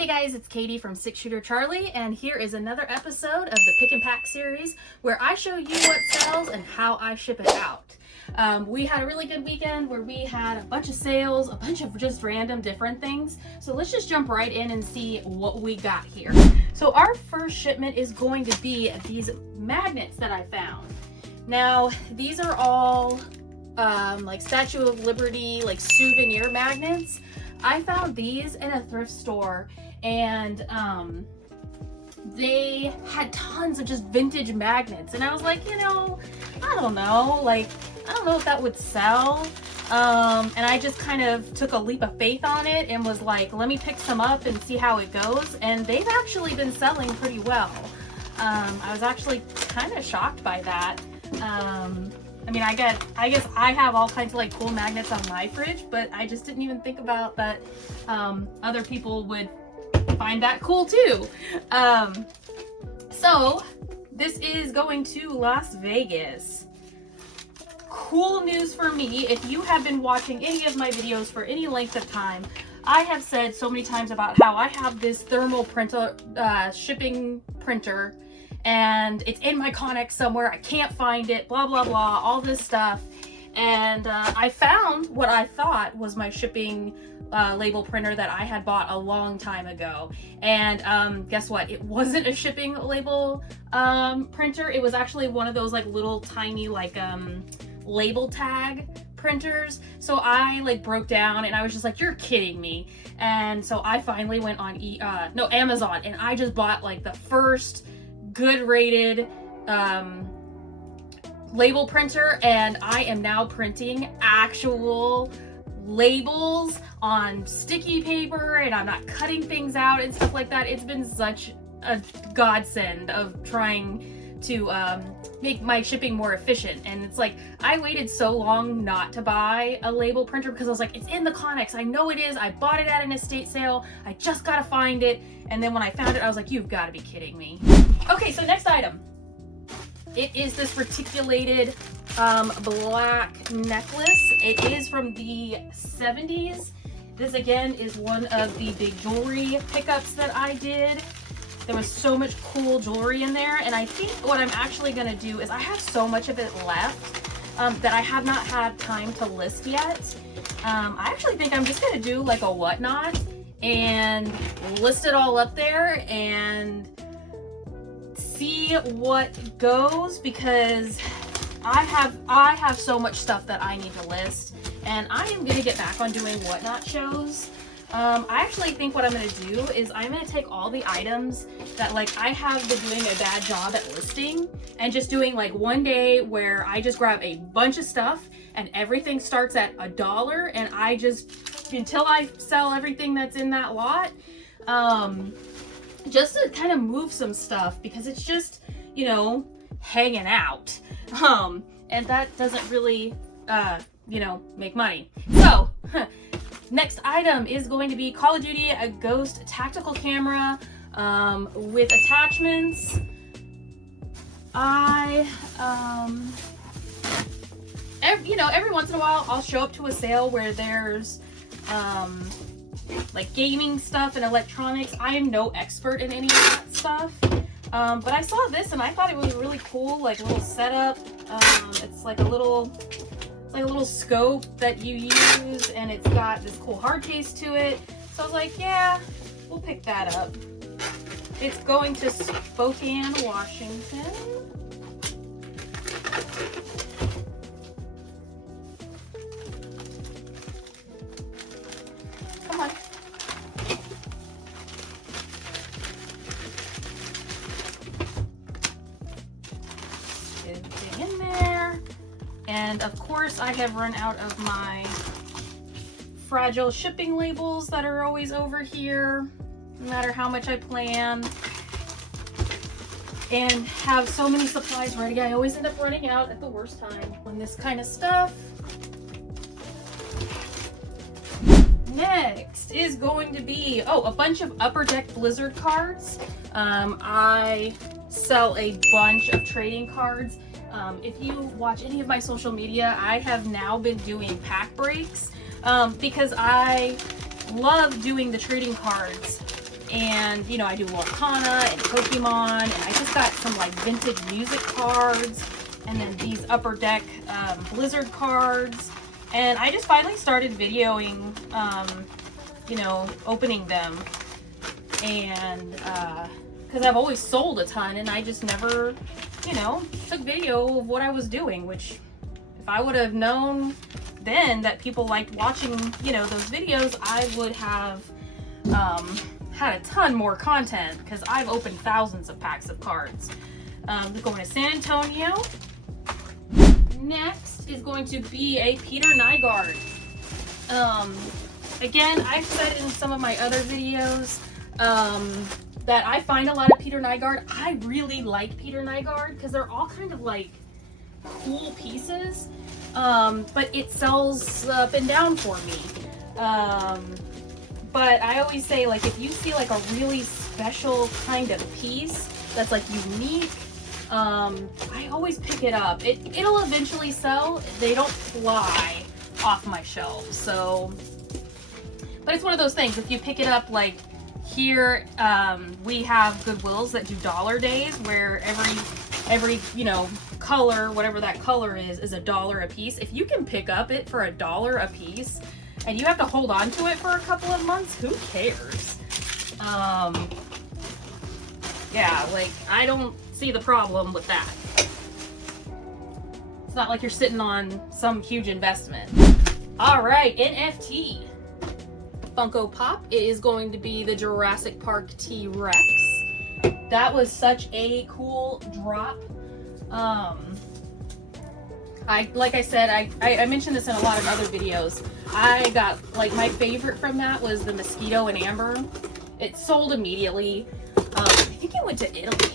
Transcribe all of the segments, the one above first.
Hey guys, it's Katie from 6ShooterCharlie, and here is another episode of the Pick and Pack series where I show you what sells and how I ship it out. We had a really good weekend where we had a bunch of sales, a bunch of just random different things. So let's just jump right in and see what we got here. So our first shipment is going to be these magnets that I found. Now, these are all like Statue of Liberty, like souvenir magnets. I found these in a thrift store, and they had tons of just vintage magnets, and I was like, I don't know if that would sell. And I just kind of took a leap of faith on it and was like, let me pick some up and see how it goes. And they've actually been selling pretty well. I was actually kind of shocked by that. I mean, I guess I have all kinds of like cool magnets on my fridge, but I just didn't even think about that other people would find that cool too. So this is going to Las Vegas. Cool news for me. If you have been watching any of my videos for any length of time, I have said so many times about how I have this thermal printer, shipping printer, and it's in my Connex somewhere. I can't find it, blah, blah, blah, all this stuff. And I found what I thought was my shipping label printer that I had bought a long time ago. And guess what? It wasn't a shipping label printer. It was actually one of those like little tiny like label tag printers. So I like broke down and I was just like, you're kidding me. And so I finally went on Amazon, and I just bought like the first good rated label printer, and I am now printing actual labels on sticky paper, and I'm not cutting things out and stuff like that. It's been such a godsend of trying to make my shipping more efficient. And it's like, I waited so long not to buy a label printer because I was like, it's in the Connex, I know it is, I bought it at an estate sale, I just gotta find it. And then when I found it, I was like, you've got to be kidding me. Okay, so next item. It is this reticulated black necklace. It is from the 70s. This again is one of the big jewelry pickups that I did. There was so much cool jewelry in there, and I think what I'm actually gonna do is I have so much of it left that I have not had time to list yet. I actually think I'm just gonna do like a whatnot and list it all up there and see what goes, because I have so much stuff that I need to list, and I am gonna get back on doing whatnot shows. I actually think what I'm gonna do is I'm gonna take all the items that like I have been doing a bad job at listing, and just doing like one day where I just grab a bunch of stuff and everything starts at $1, and I just, until I sell everything that's in that lot, just to kind of move some stuff, because it's just, hanging out. And that doesn't really, make money. So, next item is going to be Call of Duty, a Ghost tactical camera with attachments. Every once in a while I'll show up to a sale where there's like gaming stuff and electronics. I am no expert in any of that stuff, but I saw this and I thought it was really cool, like a little setup. It's like a little scope that you use, and it's got this cool hard case to it. So I was like, yeah, we'll pick that up. It's going to Spokane, Washington. Come on. Everything in there. And of course, I have run out of my fragile shipping labels that are always over here, no matter how much I plan and have so many supplies ready. I always end up running out at the worst time on this kind of stuff. Next is going to be, a bunch of Upper Deck Blizzard cards. I sell a bunch of trading cards. If you watch any of my social media, I have now been doing pack breaks because I love doing the trading cards And, you know, I do Lorcana and Pokemon, and I just got some like vintage music cards, and then these Upper Deck Blizzard cards. And I just finally started videoing, you know, opening them. And, because I've always sold a ton, and I just never, you know, took video of what I was doing, which if I would have known then that people liked watching, you know, those videos, I would have had a ton more content, because I've opened thousands of packs of cards. We're going to San Antonio. Next is going to be a Peter Nygaard. Again, I've said in some of my other videos that I find a lot of Peter Nygaard. I really like Peter Nygaard because they're all kind of like cool pieces, but it sells up and down for me. But I always say, like, if you see like a really special kind of piece that's like unique, I always pick it up. It'll eventually sell. They don't fly off my shelf. So, but it's one of those things. If you pick it up, like here, we have Goodwills that do dollar days, where every you know, color, whatever that color is $1 a piece. If you can pick up it for $1 a piece, and you have to hold on to it for a couple of months, who cares? Yeah, like, I don't see the problem with that. It's not like you're sitting on some huge investment. All right, NFT. Funko Pop is going to be the Jurassic Park T-Rex. That was such a cool drop. Like I said, I mentioned this in a lot of other videos. I got, like, my favorite from that was the Mosquito and Amber. It sold immediately. I think it went to Italy.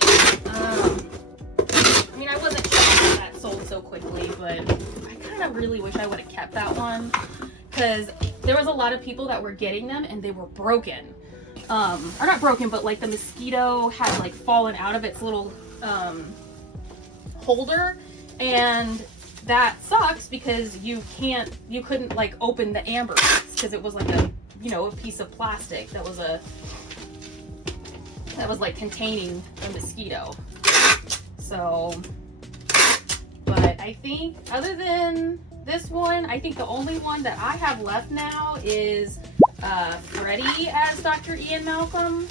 I mean, I wasn't sure that sold so quickly, but I kind of really wish I would have kept that one, because there was a lot of people that were getting them and they were broken. Or not broken, but like the mosquito had like fallen out of its little holder, and that sucks because you couldn't like open the amber because it was like a, you know, a piece of plastic that was like containing a mosquito. So, but I think other than this one, I think the only one that I have left now is Freddy as Dr. Ian Malcolm.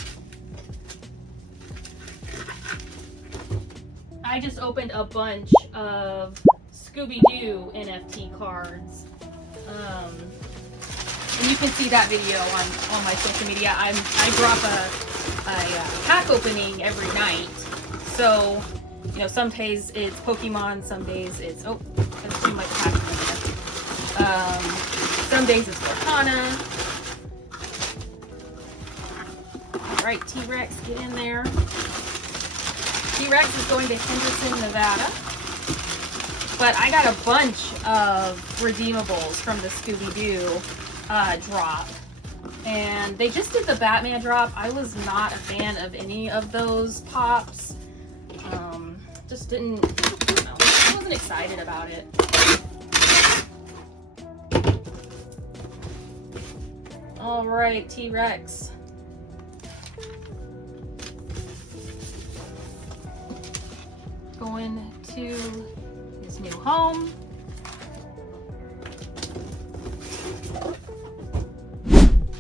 I just opened a bunch of Scooby-Doo NFT cards. And you can see that video on my social media. I drop a pack opening every night. So, you know, some days it's Pokemon, some days it's, oh, that's too much pack opening. Some days it's Lorcana. All right, T-Rex, get in there. T-Rex is going to Henderson, Nevada. But I got a bunch of redeemables from the Scooby-Doo drop. And they just did the Batman drop. I was not a fan of any of those pops. Just didn't, I don't know, I wasn't excited about it. All right, T-Rex. Going to his new home.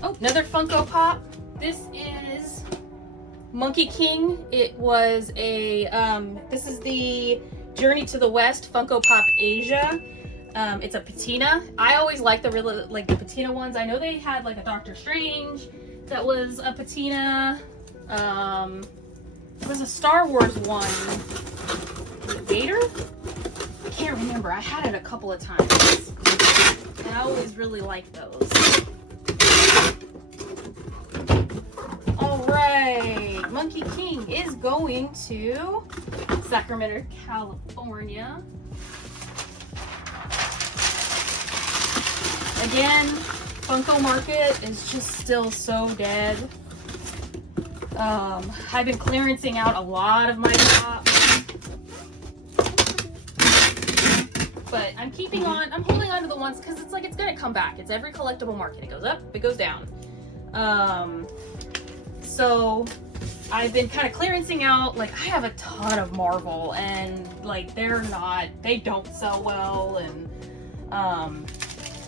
Oh, another Funko Pop. This is Monkey King. It was a, this is the Journey to the West Funko Pop Asia. It's a patina. I always like the the patina ones. I know they had like a Doctor Strange that was a patina. There was a Star Wars one. Was it Vader? I can't remember. I had it a couple of times. I always really liked those. Alright, Monkey King is going to Sacramento, California. Again, Funko Market is just still so dead. I've been clearancing out a lot of my pops. But I'm holding on to the ones because it's like it's gonna come back. It's every collectible market. It goes up, it goes down. So I've been kind of clearancing out, like I have a ton of Marvel and like they don't sell well, and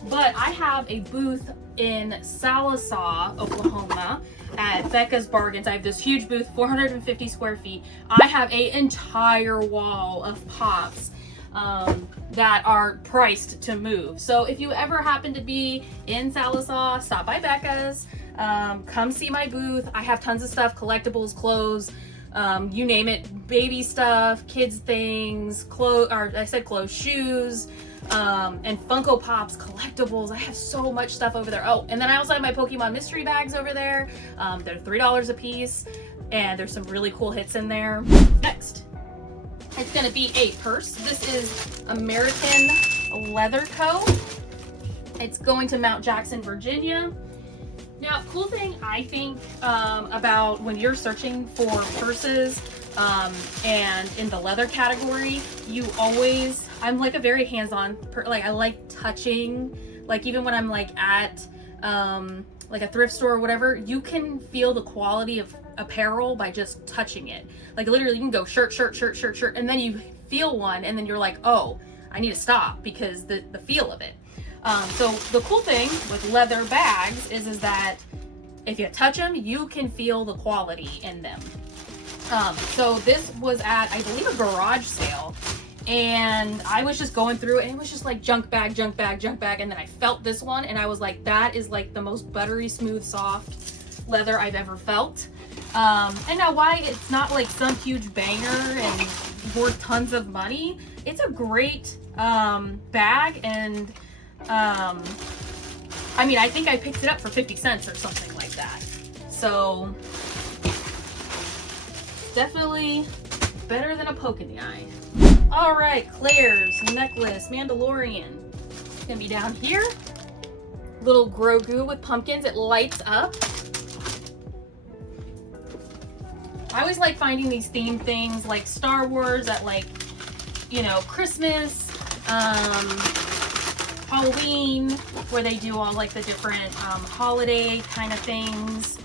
but I have a booth in Sallisaw, Oklahoma at Becca's Bargains. I have this huge booth, 450 square feet. I have an entire wall of pops that are priced to move. So if you ever happen to be in Sallisaw, stop by Becca's, come see my booth. I have tons of stuff, collectibles, clothes, you name it, baby stuff, kids things, clothes, shoes, and Funko Pops, collectibles. I have so much stuff over there. Oh, and then I also have my Pokemon mystery bags over there. They're $3 a piece, and there's some really cool hits in there. Next, it's gonna be a purse. This is American Leather Co. It's going to Mount Jackson, Virginia. Now, cool thing I think about when you're searching for purses and in the leather category, I'm like a very hands-on, like I like touching, like even when I'm like at like a thrift store or whatever, you can feel the quality of apparel by just touching it. Like literally you can go shirt, and then you feel one and then you're like, oh, I need to stop because the feel of it. So the cool thing with leather bags is that if you touch them, you can feel the quality in them. So this was at, I believe, a garage sale, and I was just going through it, and it was just like junk bag, and then I felt this one, and I was like, that is like the most buttery, smooth, soft leather I've ever felt. And now why it's not like some huge banger and worth tons of money, it's a great bag, and I mean, I think I picked it up for 50 cents or something like that. So definitely better than a poke in the eye. All right, Claire's necklace, Mandalorian. It's gonna be down here. Little Grogu with pumpkins, it lights up. I always like finding these themed things like Star Wars at like, you know, Christmas, Halloween, where they do all like the different holiday kind of things.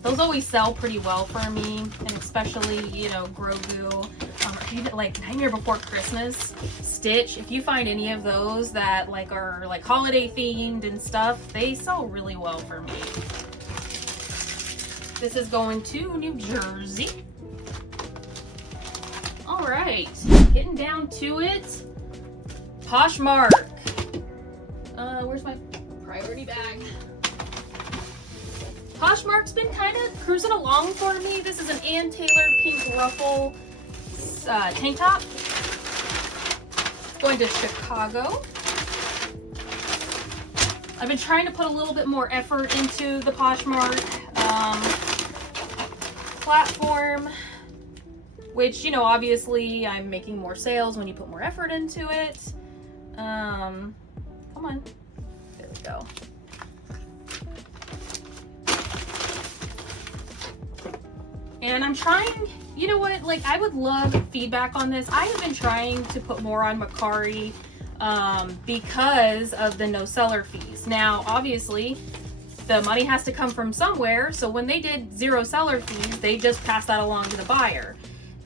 Those always sell pretty well for me, and especially, you know, Grogu, or even like Nightmare Before Christmas, Stitch. If you find any of those that like are like holiday themed and stuff, they sell really well for me. This is going to New Jersey. All right, getting down to it. Poshmark. Where's my priority bag? Poshmark's been kind of cruising along for me. This is an Ann Taylor pink ruffle tank top. Going to Chicago. I've been trying to put a little bit more effort into the Poshmark platform, which, you know, obviously I'm making more sales when you put more effort into it. Come on. There we go. And I'm trying, you know what, like I would love feedback on this. I have been trying to put more on Mercari because of the no seller fees. Now, obviously, the money has to come from somewhere. So when they did 0 seller fees, they just passed that along to the buyer.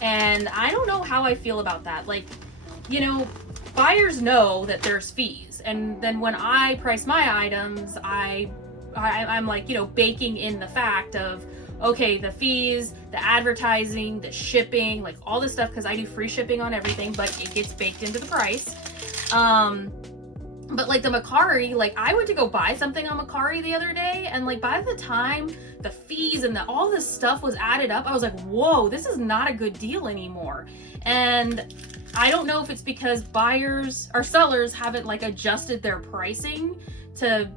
And I don't know how I feel about that. Like, you know, buyers know that there's fees. And then when I price my items, I'm like, you know, baking in the fact of, okay, the fees, the advertising, the shipping, like all this stuff, because I do free shipping on everything, but it gets baked into the price. But like the Mercari, like I went to go buy something on Mercari the other day, and like by the time the fees and all this stuff was added up, I was like, whoa, this is not a good deal anymore. And I don't know if it's because buyers or sellers haven't like adjusted their pricing to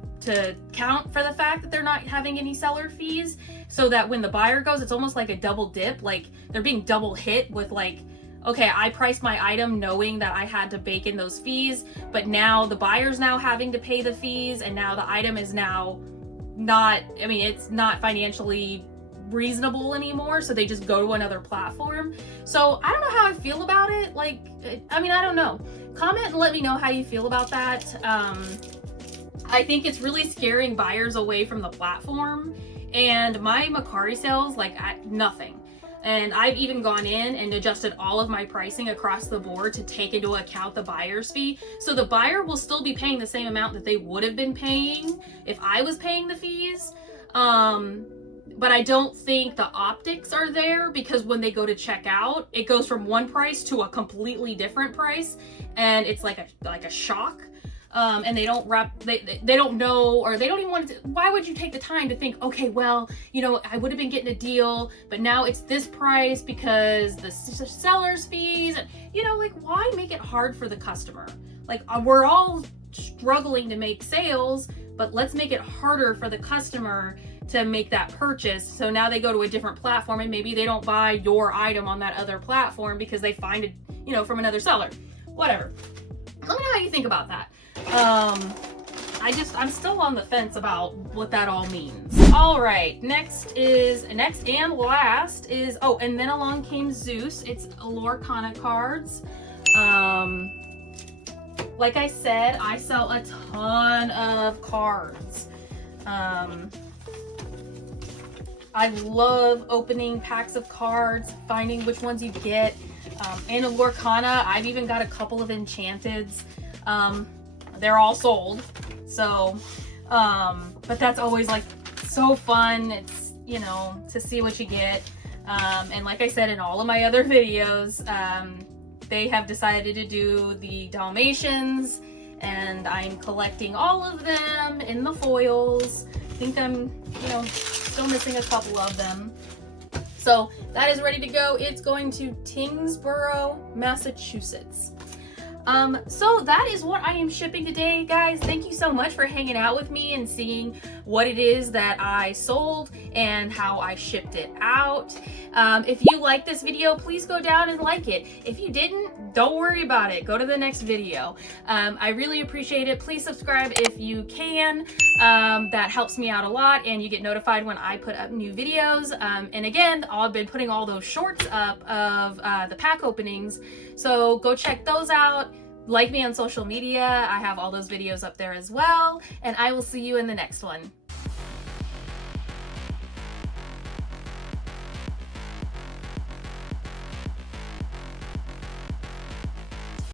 count for the fact that they're not having any seller fees, so that when the buyer goes, it's almost like a double dip, like they're being double hit with like, okay, I priced my item knowing that I had to bake in those fees, but now the buyer's now having to pay the fees, and now the item is now not, I mean, it's not financially reasonable anymore, so they just go to another platform. So I don't know how I feel about it. Like, I mean, I don't know. Comment and let me know how you feel about that. I think it's really scaring buyers away from the platform, And my Mercari sales, like, at nothing. And I've even gone in and adjusted all of my pricing across the board to take into account the buyer's fee. So the buyer will still be paying the same amount that they would have been paying if I was paying the fees. But I don't think the optics are there, because when they go to check out, it goes from one price to a completely different price, and it's like a shock. And they don't they don't know, or they don't even want to. Why would you take the time to think, okay, well, you know, I would have been getting a deal, but now it's this price because the seller's fees, and you know, like, why make it hard for the customer? Like, we're all struggling to make sales, but let's make it harder for the customer to make that purchase. So now they go to a different platform, and maybe they don't buy your item on that other platform because they find it, you know, from another seller. Whatever. Let me know how you think about that. I'm still on the fence about what that all means. All right, next and last is, oh, and then along came Zeus. It's Lorcana cards. Like I said, I sell a ton of cards. I love opening packs of cards, finding which ones you get. And a Lorcana, I've even got a couple of enchanteds. They're all sold. So, but that's always like so fun. It's, you know, to see what you get. And like I said in all of my other videos, they have decided to do the Dalmatians, and I'm collecting all of them in the foils. I think I'm, you know, still missing a couple of them. So that is ready to go. It's going to Tyngsboro, Massachusetts. So that is what I am shipping today, guys. Thank you so much for hanging out with me and seeing what it is that I sold and how I shipped it out. If you like this video, please go down and like it. If you didn't, don't worry about it. Go to the next video. I really appreciate it. Please subscribe if you can. That helps me out a lot, and you get notified when I put up new videos. And again, I've been putting all those shorts up of the pack openings, so go check those out. Like me on social media. I have all those videos up there as well, and I will see you in the next one.